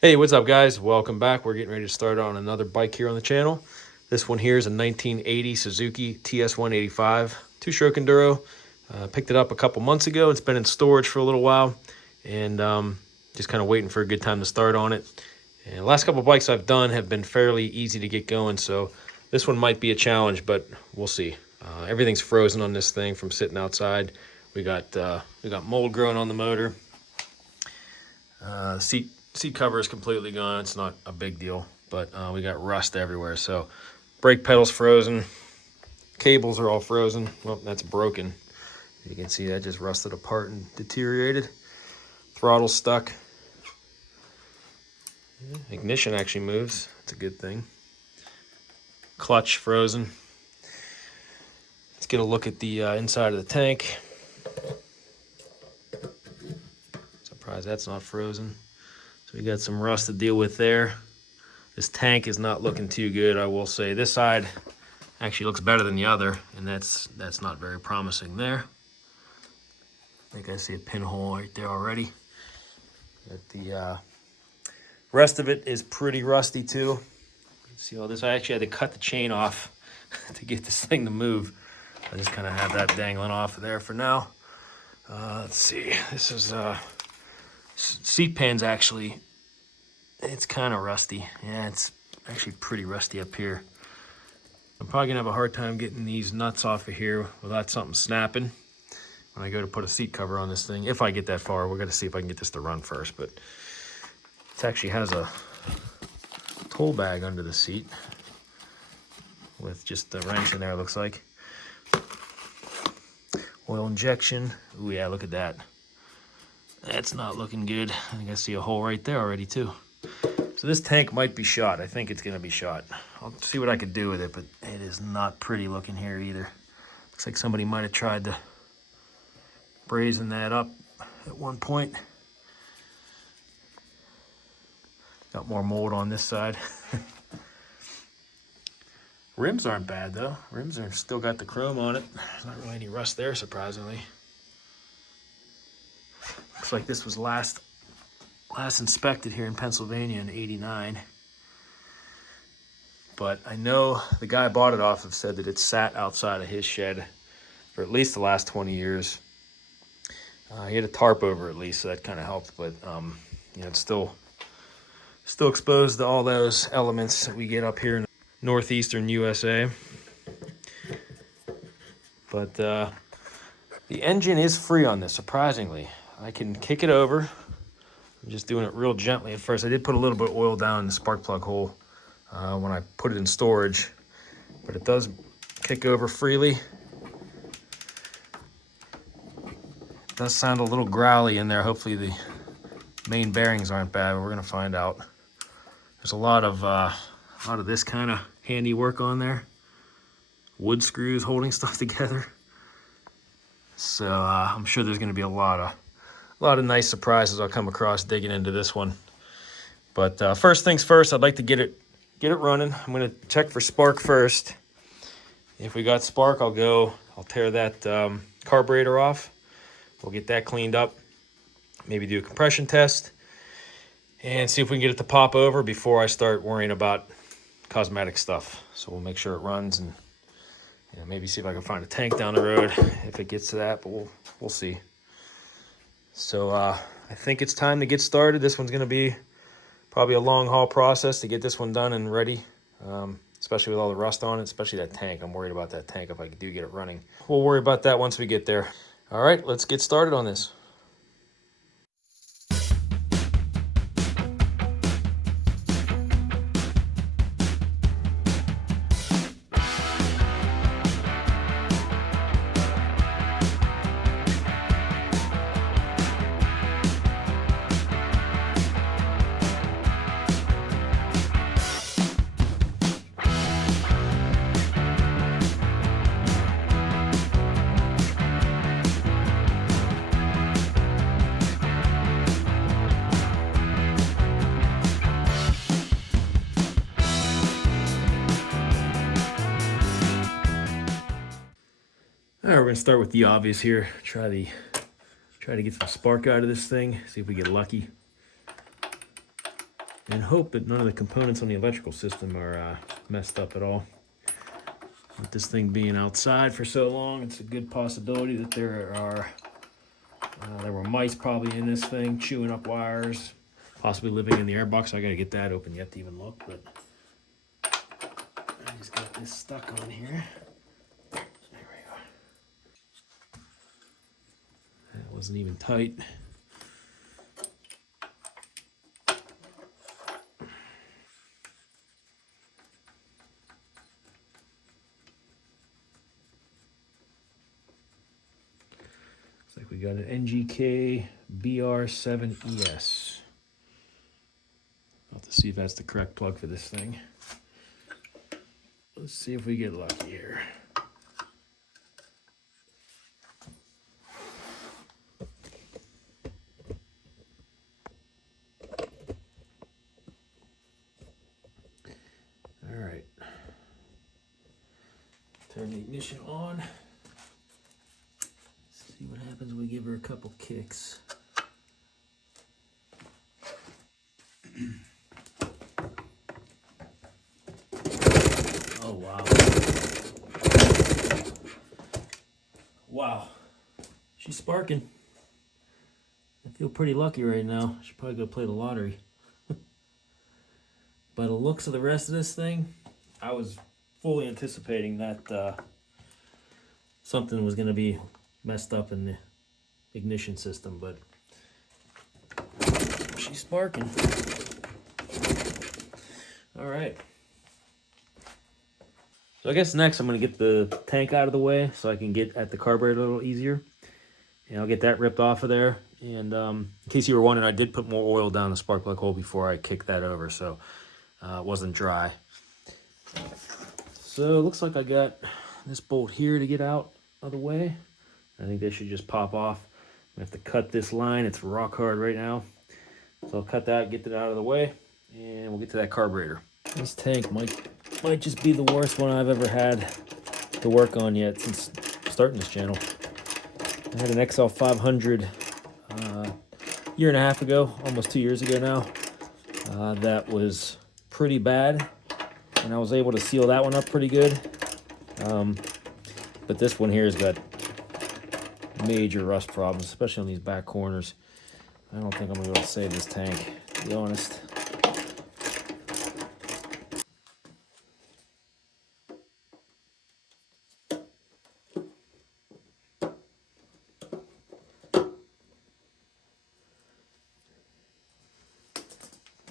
Hey, what's up, guys? Welcome back. We're getting ready to start on another bike here on the channel. This one here is a 1980 Suzuki TS185 two-stroke enduro. Picked it up a couple months ago. It's been in storage for a little while, and just kind of waiting for a good time to start on it. And the last couple bikes I've done have been fairly easy to get going, so this one might be a challenge, but we'll see. Everything's frozen on this thing from sitting outside. We got mold growing on the motor. Seat cover is completely gone. It's not a big deal, but we got rust everywhere. So brake pedal's frozen. Cables are all frozen. Well, that's broken. You can see that just rusted apart and deteriorated. Throttle's stuck. Ignition actually moves. It's a good thing. Clutch frozen. Let's get a look at the inside of the tank. Surprised that's not frozen. So we got some rust to deal with there. This tank is not looking too good, I will say. This side actually looks better than the other, and that's not very promising there. I think I see a pinhole right there already. But the rest of it is pretty rusty too. See all this? I actually had to cut the chain off to get this thing to move. I just kind of have that dangling off of there for now. Let's see. This is seat pan's actually, it's kind of rusty. Yeah, it's actually pretty rusty up here. I'm probably gonna have a hard time getting these nuts off of here without something snapping when I go to put a seat cover on this thing. If I get that far, we're gonna see if I can get this to run first. But it actually has a tool bag under the seat with just the wrench in there, it looks like. Oil injection. Ooh, yeah, look at that. That's not looking good. I think I see a hole right there already too. So this tank might be shot. I think it's gonna be shot. I'll see what I could do with it, but it is not pretty looking here either. Looks like somebody might have tried to brazen that up at one point. Got more mold on this side. Rims aren't bad though. Rims are still got the chrome on it. There's not really any rust there, surprisingly. Looks like this was last inspected here in Pennsylvania in '89. But I know the guy I bought it off of said that it sat outside of his shed for at least the last 20 years. He had a tarp over at least, so that kind of helped. But you know, it's still exposed to all those elements that we get up here in northeastern USA. But the engine is free on this, surprisingly. I can kick it over. I'm just doing it real gently at first. I did put a little bit of oil down in the spark plug hole when I put it in storage, but it does kick over freely. It does sound a little growly in there. Hopefully the main bearings aren't bad, but we're gonna find out. There's a lot of this kind of handiwork on there. Wood screws holding stuff together. So I'm sure there's gonna be a lot of nice surprises I'll come across digging into this one. But first things first, I'd like to get it running. I'm gonna check for spark first. If we got spark, I'll tear that carburetor off. We'll get that cleaned up. Maybe do a compression test and see if we can get it to pop over before I start worrying about cosmetic stuff. So we'll make sure it runs and maybe see if I can find a tank down the road if it gets to that, but we'll see. So I think it's time to get started. This one's gonna be probably a long haul process to get this one done and ready, especially with all the rust on it, especially that tank. I'm worried about that tank if I do get it running. We'll worry about that once we get there. All right, let's get started on this. All right, we're gonna start with the obvious here. Try to get some spark out of this thing. See if we get lucky. and hope that none of the components on the electrical system are messed up at all. With this thing being outside for so long, it's a good possibility that there were mice probably in this thing chewing up wires, possibly living in the airbox. I gotta get that open yet to even look, but I just got this stuck on here. There we go. That wasn't even tight. Like we got an NGK BR7ES. I'll have to see if that's the correct plug for this thing. Let's see if we get lucky here. All right. Turn the ignition on. See what happens when we give her a couple kicks. Oh, wow. Wow. She's sparking. I feel pretty lucky right now. I should probably go play the lottery. By the looks of the rest of this thing, I was fully anticipating that something was going to be messed up in the ignition system, but she's sparking. All right. So I guess next I'm going to get the tank out of the way so I can get at the carburetor a little easier. And I'll get that ripped off of there. And in case you were wondering, I did put more oil down the spark plug hole before I kicked that over, so it wasn't dry. So it looks like I got this bolt here to get out of the way. I think they should just pop off. I have to cut this line. It's rock hard right now. So I'll cut that, get that out of the way, and we'll get to that carburetor. This tank might just be the worst one I've ever had to work on yet since starting this channel. I had an XL500 a year and a half ago, almost 2 years ago now. That was pretty bad, and I was able to seal that one up pretty good. But this one here has got major rust problems, especially on these back corners. I don't think I'm gonna be able to save this tank, to be honest.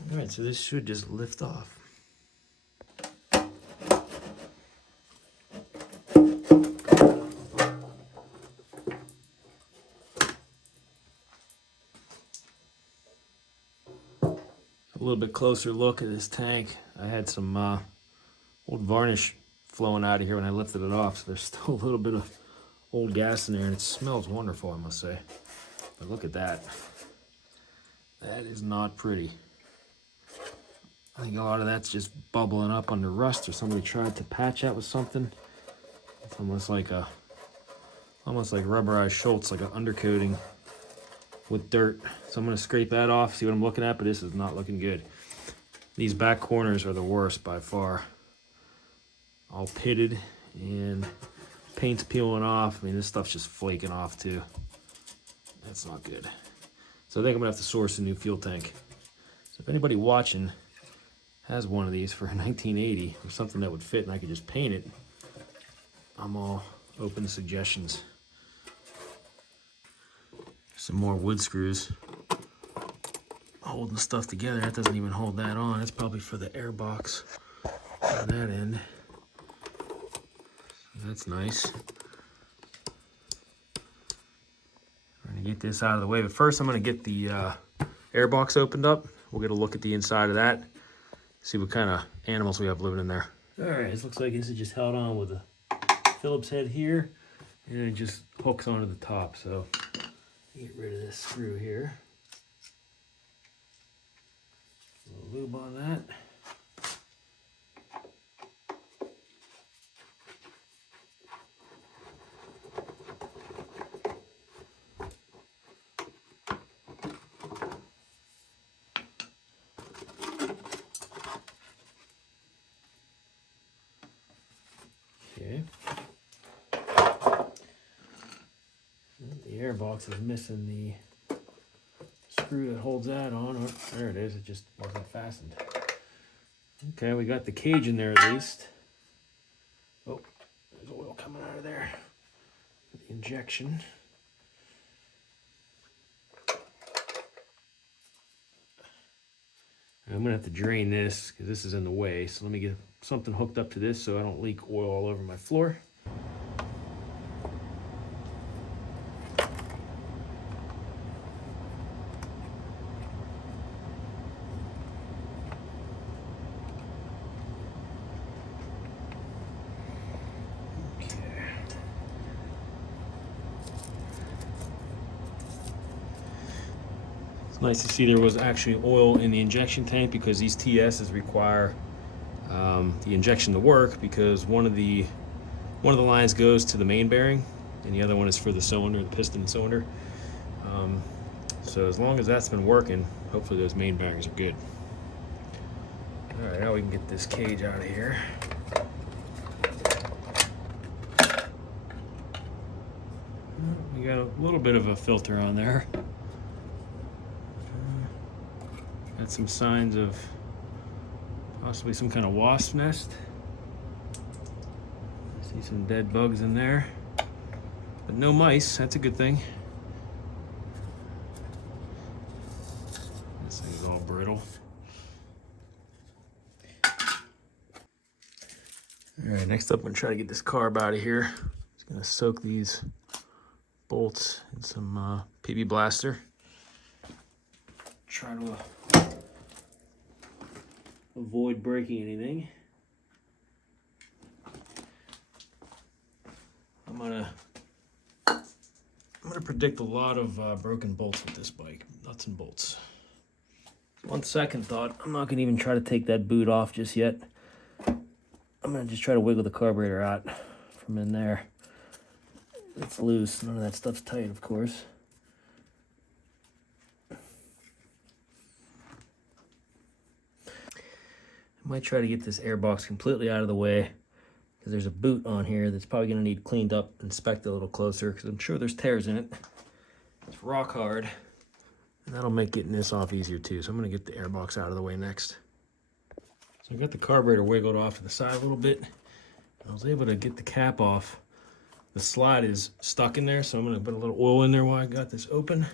All right, so this should just lift off. A little bit closer look at this tank. I had some old varnish flowing out of here when I lifted it off, so there's still a little bit of old gas in there, and it smells wonderful, I must say. But look at that. That is not pretty. I think a lot of that's just bubbling up under rust, or somebody tried to patch that with something. It's almost like rubberized Schultz, like an undercoating with dirt. So I'm gonna scrape that off, see what I'm looking at, but this is not looking good. These back corners are the worst by far. All pitted and paint's peeling off. I mean, this stuff's just flaking off too. That's not good. So I think I'm gonna have to source a new fuel tank. So if anybody watching has one of these for a 1980 or something that would fit and I could just paint it, I'm all open to suggestions. Some more wood screws holding stuff together. That doesn't even hold that on. That's probably for the airbox on that end. That's nice. I'm gonna get this out of the way, but first I'm gonna get the airbox opened up. We'll get a look at the inside of that, see what kind of animals we have living in there. All right, this looks like this is just held on with a Phillips head here, and it just hooks onto the top. So get rid of this screw here. A little lube on that. airbox is missing the screw that holds that on. Oh, there it is, it just wasn't fastened. Okay, we got the cage in there at least. Oh, there's oil coming out of there. The injection. I'm gonna have to drain this because this is in the way. So let me get something hooked up to this so I don't leak oil all over my floor. It's nice to see there was actually oil in the injection tank because these TSs require the injection to work because one of the lines goes to the main bearing and the other one is for the cylinder, the piston cylinder. So as long as that's been working, hopefully those main bearings are good. All right, now we can get this cage out of here. We got a little bit of a filter on there. Got some signs of possibly some kind of wasp nest. I see some dead bugs in there, but no mice. That's a good thing. This thing's all brittle. All right, next up, I'm gonna try to get this carb out of here. Just gonna soak these bolts in some PB Blaster. Try to avoid breaking anything. I'm gonna predict a lot of broken bolts with this bike, nuts and bolts. On second thought, I'm not gonna even try to take that boot off just yet. I'm gonna just try to wiggle the carburetor out from in there. It's loose, none of that stuff's tight, of course. I might try to get this airbox completely out of the way because there's a boot on here that's probably going to need cleaned up, inspected a little closer because I'm sure there's tears in it. It's rock hard, and that'll make getting this off easier too. So I'm going to get the airbox out of the way next. So I got the carburetor wiggled off to the side a little bit. I was able to get the cap off. The slide is stuck in there, so I'm going to put a little oil in there while I got this open.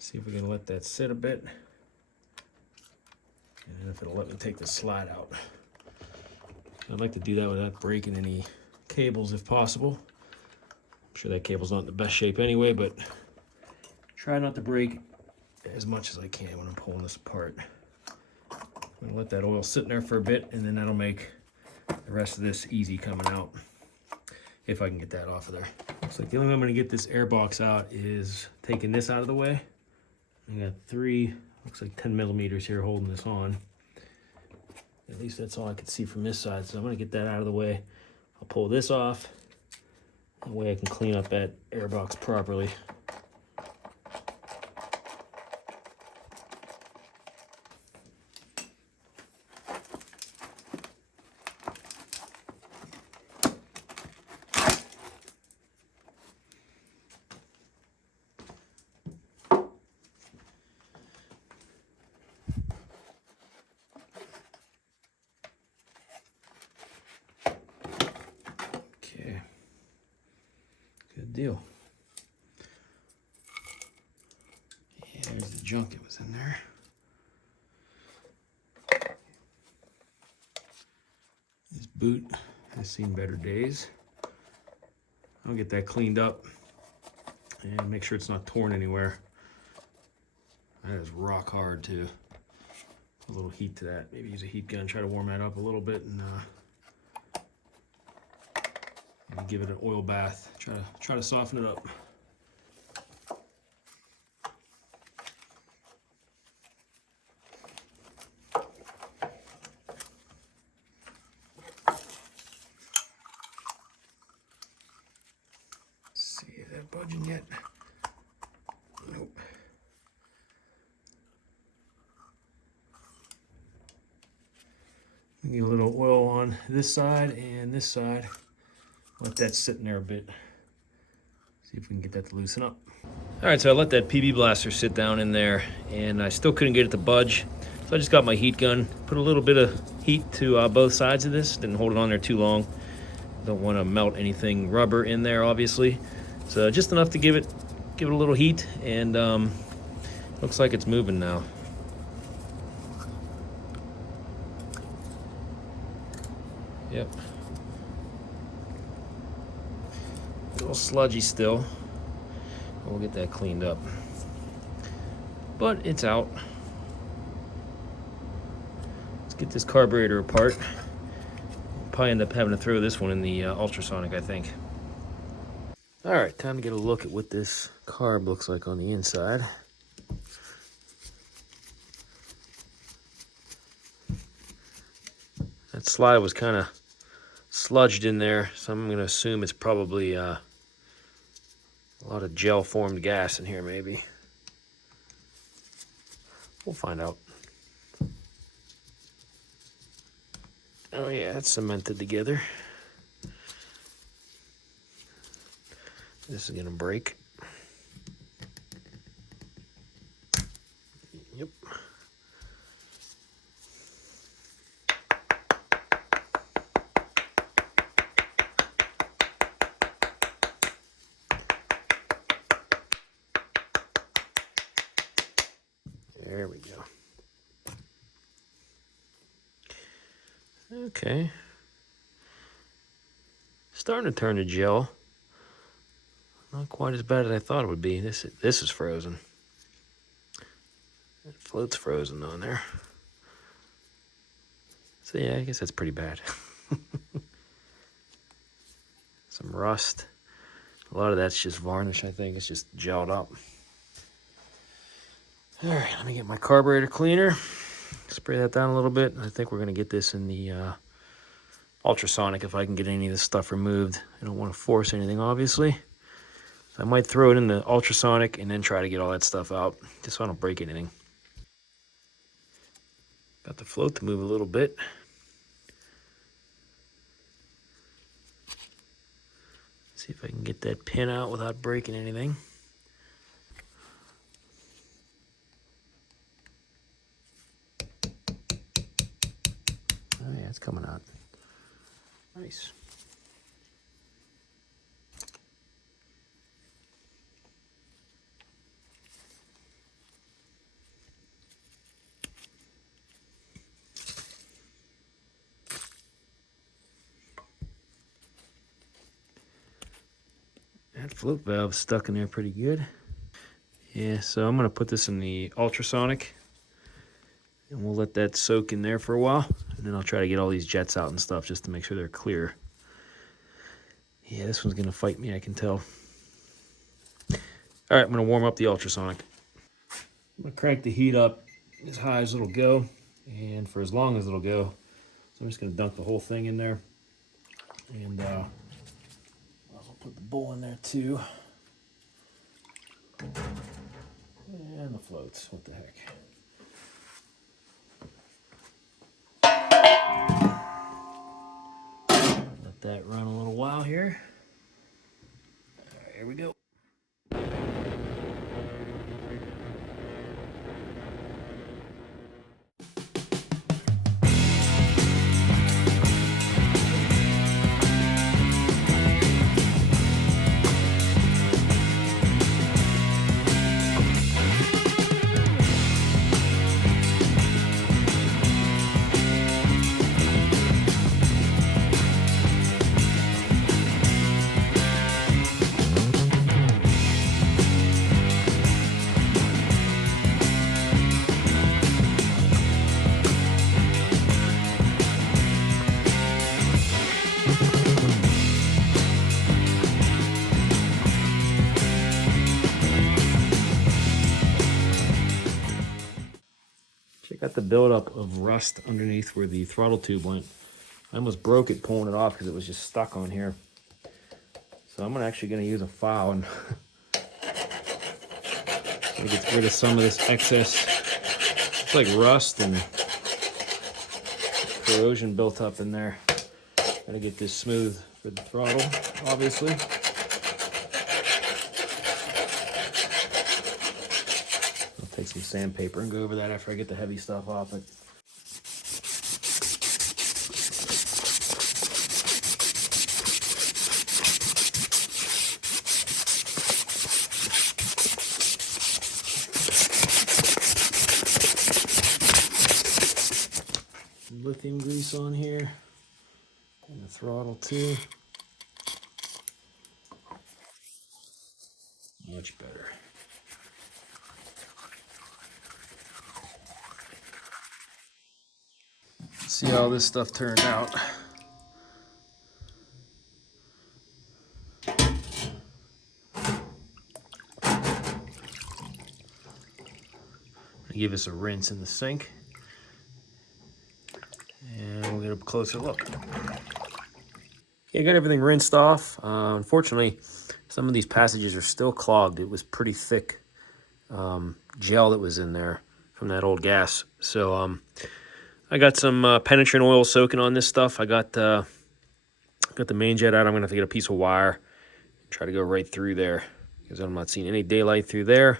See if we can let that sit a bit. And if it'll let me take the slide out. I'd like to do that without breaking any cables if possible. I'm sure that cable's not in the best shape anyway, but try not to break as much as I can when I'm pulling this apart. I'm gonna let that oil sit in there for a bit, and then that'll make the rest of this easy coming out, if I can get that off of there. Looks like the only way I'm gonna get this airbox out is taking this out of the way. I got 3, looks like 10 millimeters here holding this on. At least that's all I could see from this side, so I'm gonna get that out of the way. I'll pull this off. That way I can clean up that airbox properly. Good deal. Yeah, there's the junk that was in there. This boot has seen better days. I'll get that cleaned up and make sure it's not torn anywhere. That is rock hard too. A little heat to that. Maybe use a heat gun, try to warm that up a little bit, and maybe give it an oil bath. Try to soften it up. See, is that budging yet? Nope. Get a little oil on this side and this side. Let that sit in there a bit. See if we can get that to loosen up. All right, so I let that PB blaster sit down in there, and I still couldn't get it to budge. So I just got my heat gun, put a little bit of heat to both sides of this. Didn't hold it on there too long. Don't want to melt anything rubber in there, obviously. So just enough to give it a little heat, and looks like it's moving now. Yep. A little sludgy still. We'll get that cleaned up. But it's out. Let's get this carburetor apart. Probably end up having to throw this one in the ultrasonic, I think. All right, time to get a look at what this carb looks like on the inside. That slide was kind of sludged in there, so I'm going to assume it's probably a lot of gel-formed gas in here, maybe. We'll find out. Oh yeah, it's cemented together. This is gonna break. Yep. There we go. Okay. Starting to turn to gel. Not quite as bad as I thought it would be. This is frozen. That float's frozen on there. So yeah, I guess that's pretty bad. Some rust. A lot of that's just varnish, I think. It's just gelled up. All right, let me get my carburetor cleaner. Spray that down a little bit. I think we're gonna get this in the ultrasonic if I can get any of this stuff removed. I don't want to force anything, obviously. I might throw it in the ultrasonic and then try to get all that stuff out, just so I don't break anything. Got the float to move a little bit. See if I can get that pin out without breaking anything. Oh yeah, it's coming out. Nice. That float valve's stuck in there pretty good. Yeah, so I'm gonna put this in the ultrasonic and we'll let that soak in there for a while. And then I'll try to get all these jets out and stuff just to make sure they're clear. Yeah, this one's gonna fight me, I can tell. All right, I'm gonna warm up the ultrasonic. I'm gonna crank the heat up as high as it'll go and for as long as it'll go. So I'm just gonna dunk the whole thing in there. And I'll put the bowl in there too. And the floats, what the heck. Let that run a little while here. All right, here we go. Got the buildup of rust underneath where the throttle tube went. I almost broke it pulling it off because it was just stuck on here. So I'm actually going to use a file and get rid of some of this excess. It's like rust and corrosion built up in there. Got to get this smooth for the throttle, obviously. take some sandpaper and go over that after I get the heavy stuff off it. Lithium grease on here, and the throttle too. Much better. See how this stuff turned out. Give us a rinse in the sink, and we'll get a closer look. Yeah, I got everything rinsed off. Unfortunately, some of these passages are still clogged. It was pretty thick gel that was in there from that old gas. So I got some penetrant oil soaking on this stuff. I got the main jet out. I'm gonna have to get a piece of wire and try to go right through there because I'm not seeing any daylight through there.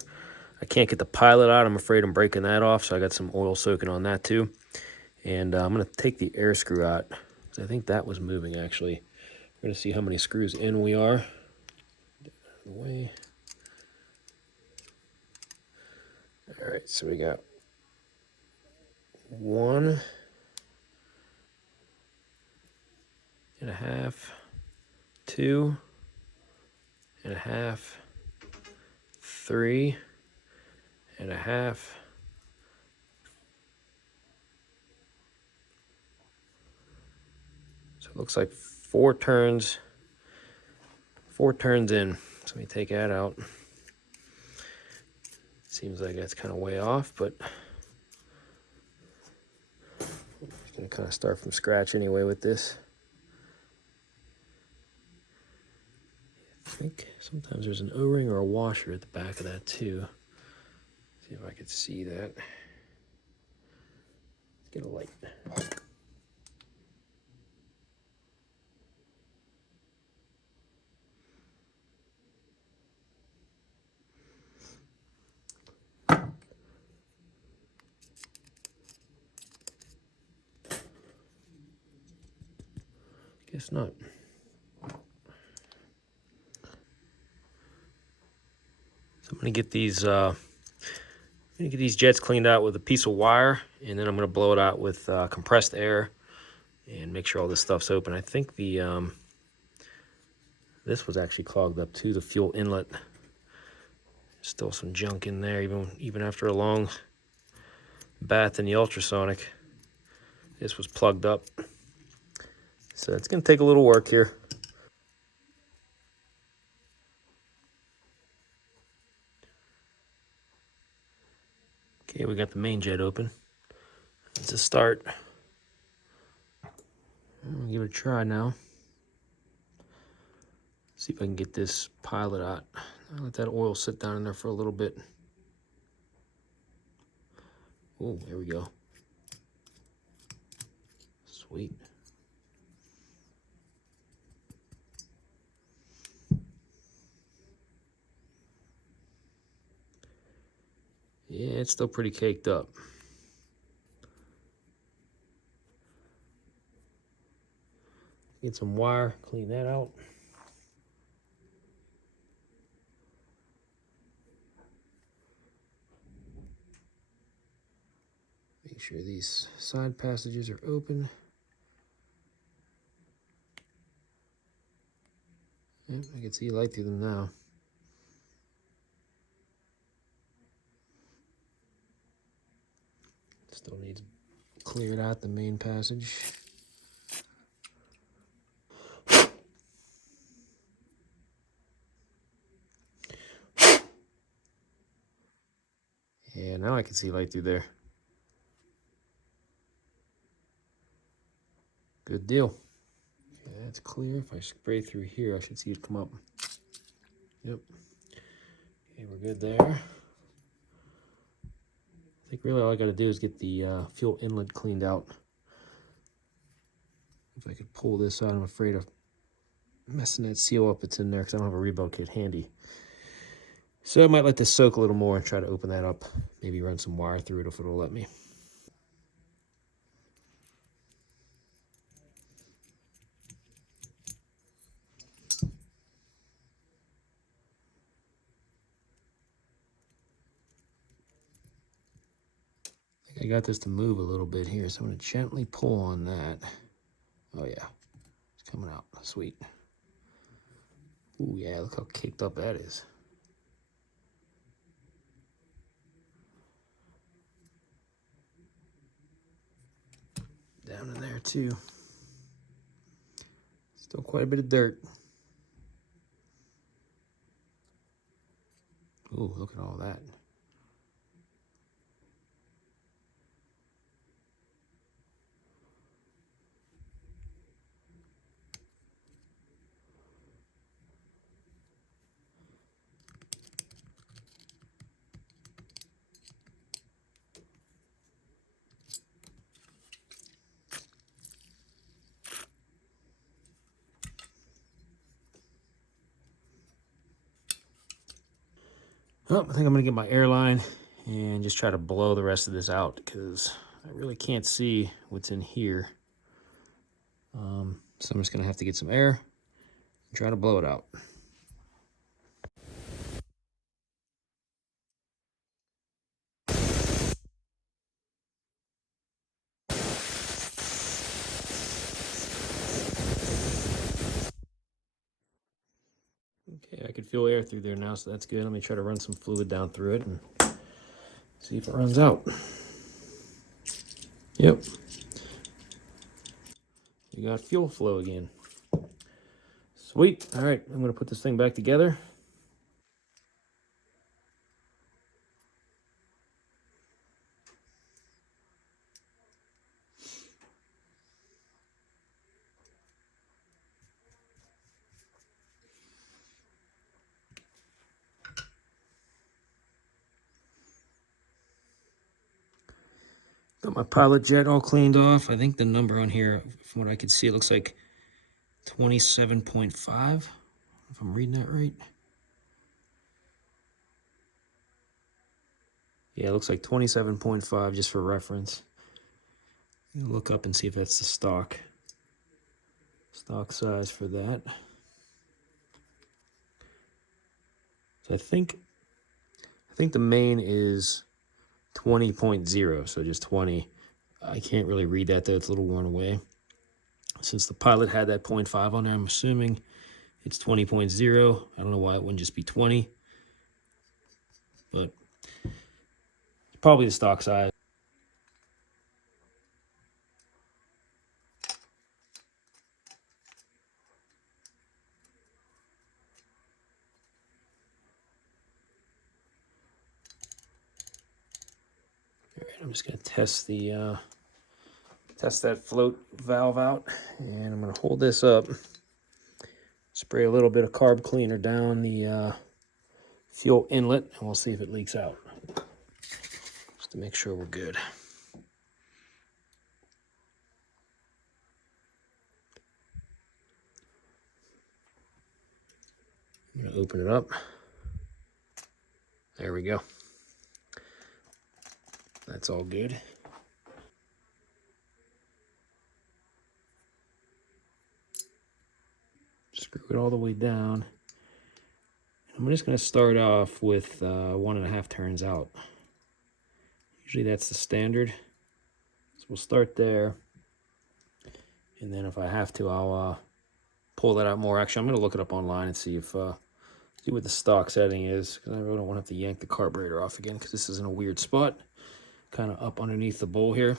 I can't get the pilot out. I'm afraid I'm breaking that off, so I got some oil soaking on that too. And I'm gonna take the air screw out because I think that was moving actually. We're gonna see how many screws in we are. Away. All right, so we got 1.5, 2.5, 3.5. So it looks like 4 turns in. So let me take that out. Seems like that's kind of way off, but I'm gonna kind of start from scratch anyway with this. I think sometimes there's an O-ring or a washer at the back of that too. See if I could see that. Let's get a light. Guess not. So I'm gonna get these jets cleaned out with a piece of wire, and then I'm gonna blow it out with compressed air and make sure all this stuff's open. I think the this was actually clogged up too, the fuel inlet. Still some junk in there, even after a long bath in the ultrasonic. This was plugged up. So it's gonna take a little work here. Okay, we got the main jet open. It's a start. I'll give it a try now. See if I can get this pilot out. I'll let that oil sit down in there for a little bit. Oh, there we go. Sweet. Yeah, it's still pretty caked up. Get some wire, clean that out. Make sure these side passages are open. Yep, I can see light through them now. Still needs cleared out the main passage. Yeah, now I can see light through there. Good deal. Okay, that's clear. If I spray through here, I should see it come up. Yep. Okay, we're good there. I think really all I got to do is get the fuel inlet cleaned out. If I could pull this out, I'm afraid of messing that seal up that's in there because I don't have a rebuild kit handy. So I might let this soak a little more and try to open that up. Maybe run some wire through it if it'll let me. I think I got this to move a little bit here, so I'm going to gently pull on that. Oh yeah, it's coming out. Sweet. Ooh yeah, look how caked up that is. Down in there too. Still quite a bit of dirt. Ooh, look at all that. Well, I think I'm gonna get my airline and just try to blow the rest of this out because I really can't see what's in here. So I'm just gonna have to get some air and try to blow it out. Okay, I can feel air through there now, so that's good. Let me try to run some fluid down through it and see if it runs out. Yep. You got fuel flow again. Sweet. All right, I'm gonna put this thing back together. Got my pilot jet all cleaned off. I think the number on here, from what I can see, it looks like 27.5, if I'm reading that right. Yeah, it looks like 27.5 just for reference. Look up and see if that's the stock size for that. So I think the main is 20.0, so just 20. I can't really read that though, it's a little worn away. Since the pilot had that 0.5 on there, I'm assuming it's 20.0. I don't know why it wouldn't just be 20, but it's probably the stock size. All right, I'm just gonna test that float valve out, and I'm gonna hold this up, spray a little bit of carb cleaner down the fuel inlet, and we'll see if it leaks out, just to make sure we're good. I'm gonna open it up. There we go. That's all good. Screw it all the way down. I'm just going to start off with 1.5 turns out. Usually that's the standard. So we'll start there. And then if I have to, I'll pull that out more. Actually, I'm going to look it up online and see what the stock setting is, because I really don't want to have to yank the carburetor off again, because this is in a weird spot, kind of up underneath the bowl here.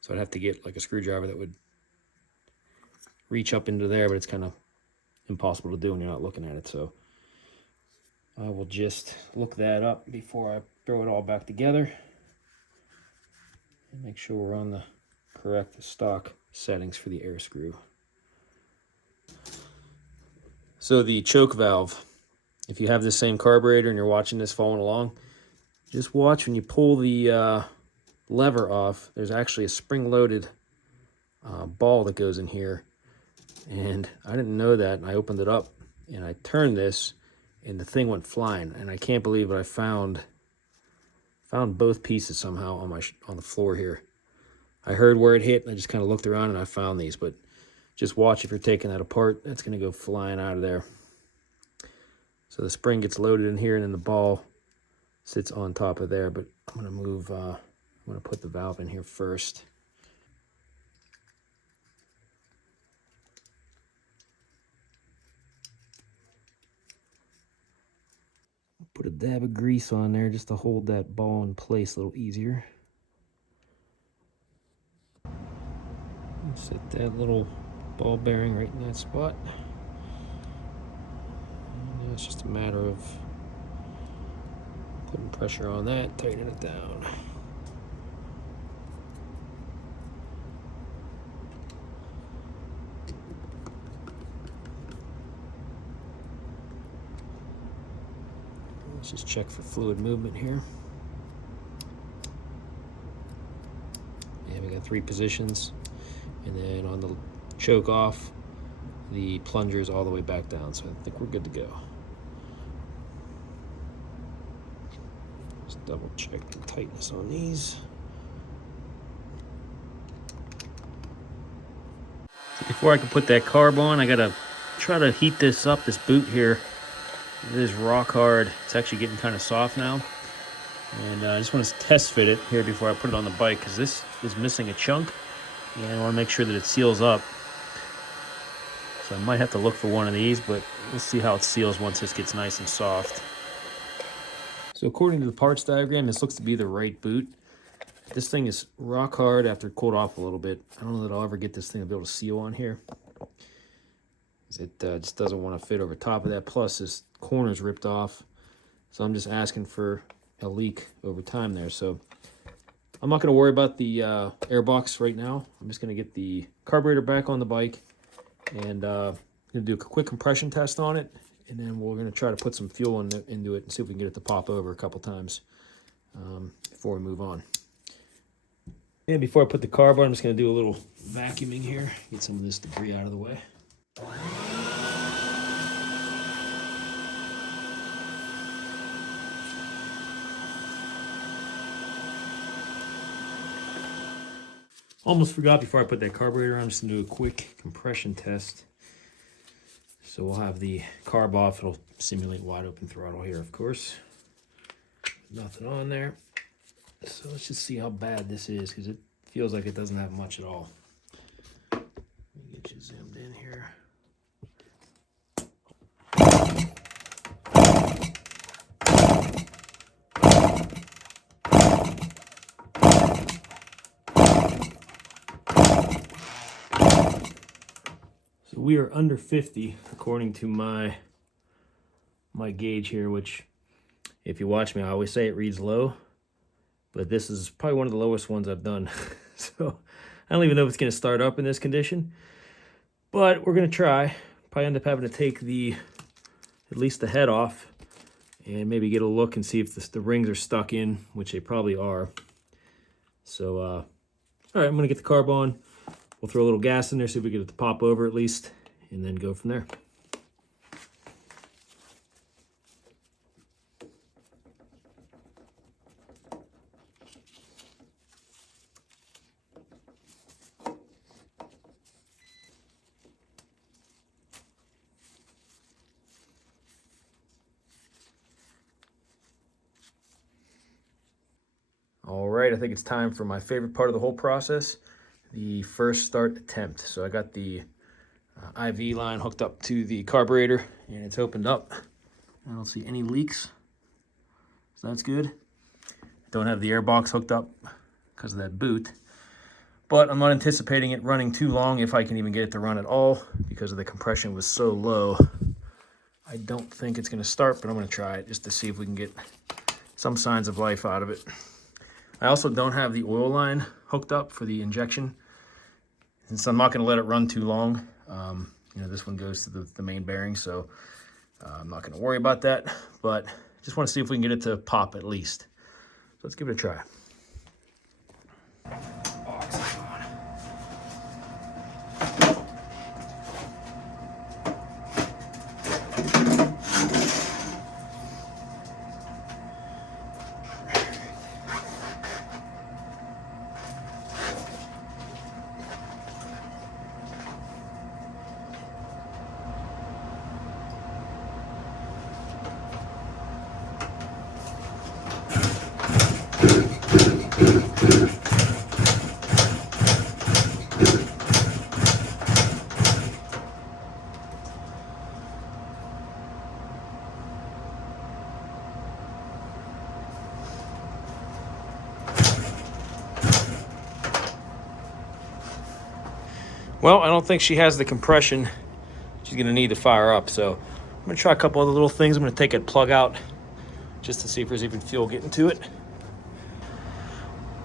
So I'd have to get like a screwdriver that would reach up into there, but it's kind of impossible to do when you're not looking at it. So I will just look that up before I throw it all back together and make sure we're on the correct stock settings for the air screw. So the choke valve, if you have the same carburetor and you're watching this following along, just watch when you pull the lever off, there's actually a spring-loaded ball that goes in here. And I didn't know that, and I opened it up and I turned this, and the thing went flying. And I can't believe it. I found both pieces somehow on the floor here. I heard where it hit, and I just kind of looked around and I found these. But just watch if you're taking that apart. That's going to go flying out of there. So the spring gets loaded in here, and then the ball sits on top of there. But I'm going to move. I'm going to put the valve in here first. Put a dab of grease on there just to hold that ball in place a little easier. Set that little ball bearing right in that spot. And it's just a matter of putting pressure on that, tightening it down. Let's just check for fluid movement here. And we got 3 positions. And then on the choke off, the plunger is all the way back down. So I think we're good to go. Just double check the tightness on these. Before I can put that carb on, I gotta try to heat this up, this boot here. It is rock hard. It's actually getting kind of soft now. And I just want to test fit it here before I put it on the bike, because this is missing a chunk. And I want to make sure that it seals up. So I might have to look for one of these, but we'll see how it seals once this gets nice and soft. So according to the parts diagram, this looks to be the right boot. This thing is rock hard after it cooled off a little bit. I don't know that I'll ever get this thing to be able to seal on here. It just doesn't want to fit over top of that. Plus, this corner's ripped off. So I'm just asking for a leak over time there. So I'm not going to worry about the Airbox right now. I'm just going to get the carburetor back on the bike. And I'm going to do a quick compression test on it. And then we're going to try to put some fuel into it and see if we can get it to pop over a couple times before we move on. And before I put the carb on, I'm just going to do a little vacuuming here. Get some of this debris out of the way. Almost forgot before I put that carburetor on, I'm just going to do a quick compression test. So we'll have the carb off. It'll simulate wide open throttle here, of course. Nothing on there. So let's just see how bad this is, because it feels like it doesn't have much at all. Let me get you zoomed in here. So we are under 50 according to my gauge here, which if you watch me, I always say it reads low, but this is probably one of the lowest ones I've done. So I don't even know if it's going to start up in this condition, but we're going to try. Probably end up having to take at least the head off and maybe get a look and see if the rings are stuck in, which they probably are. So, all right, I'm going to get the carb on. We'll throw a little gas in there, see if we get it to pop over at least, and then go from there. All right, I think it's time for my favorite part of the whole process, the first start attempt. So I got the IV line hooked up to the carburetor, and it's opened up. I don't see any leaks, so that's good. Don't have the airbox hooked up because of that boot, but I'm not anticipating it running too long, if I can even get it to run at all, because of the compression was so low. I don't think it's going to start, but I'm going to try it just to see if we can get some signs of life out of it. I also don't have the oil line hooked up for the injection, since I'm not going to let it run too long. You know, this one goes to the main bearing, so I'm not going to worry about that, but just want to see if we can get it to pop at least. So let's give it a try. Well, I don't think she has the compression she's going to need to fire up. So I'm going to try a couple other little things. I'm going to take a plug out just to see if there's even fuel getting to it.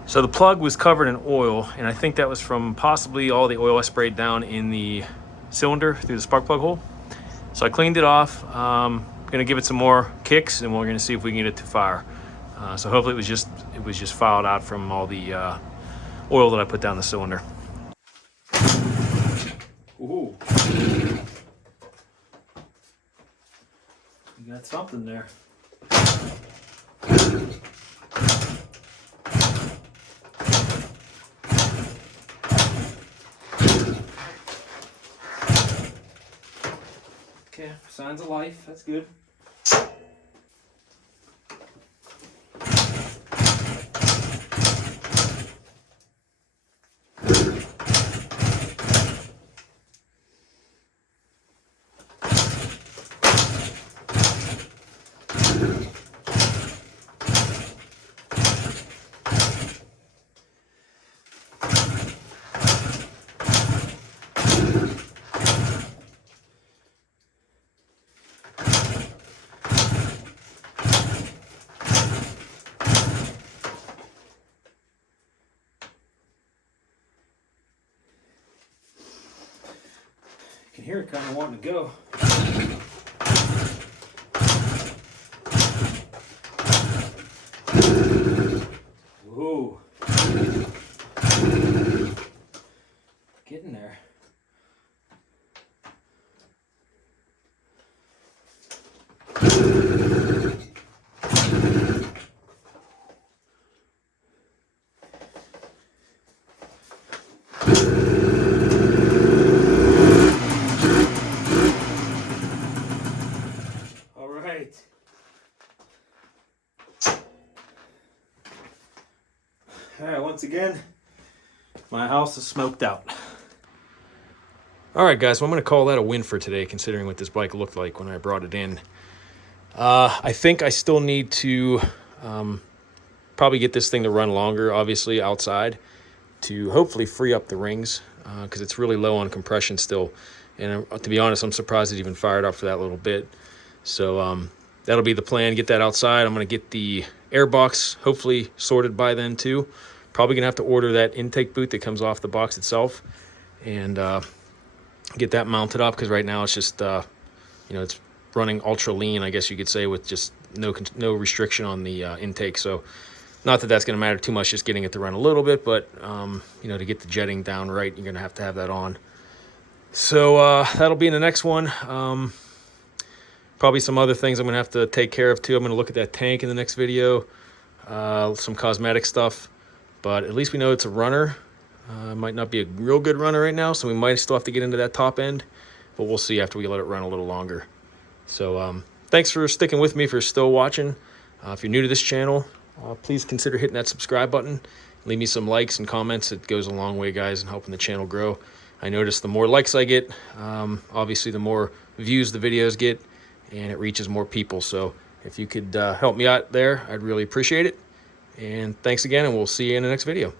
So the plug was covered in oil, and I think that was from possibly all the oil I sprayed down in the cylinder through the spark plug hole. So I cleaned it off. Gonna give it some more kicks, and we're gonna see if we can get it to fire. So hopefully it was just filed out from all the oil that I put down the cylinder. Ooh. You got something there. Okay, signs of life, that's good. I can hear it kind of wanting to go. Whoa. Getting there. All right, once again, my house is smoked out. All right, guys, well, I'm going to call that a win for today, considering what this bike looked like when I brought it in. I think I still need to probably get this thing to run longer, obviously, outside, to hopefully free up the rings, because it's really low on compression still. And to be honest, I'm surprised it even fired up for that little bit. So that'll be the plan, get that outside. I'm going to get the Airbox hopefully sorted by then too. Probably going to have to order that intake boot that comes off the box itself and get that mounted up, because right now it's just, you know, it's running ultra lean, I guess you could say, with just no restriction on the intake. So not that that's going to matter too much, just getting it to run a little bit, but, you know, to get the jetting down right, you're going to have that on. So that'll be in the next one. Probably some other things I'm going to have to take care of too. I'm going to look at that tank in the next video, some cosmetic stuff, but at least we know it's a runner. Might not be a real good runner right now, so we might still have to get into that top end, but we'll see after we let it run a little longer. So thanks for sticking with me, for still watching. If you're new to this channel, please consider hitting that subscribe button. Leave me some likes and comments. It goes a long way, guys, in helping the channel grow. I notice the more likes I get, obviously the more views the videos get, and it reaches more people. So if you could help me out there, I'd really appreciate it. And thanks again, and we'll see you in the next video.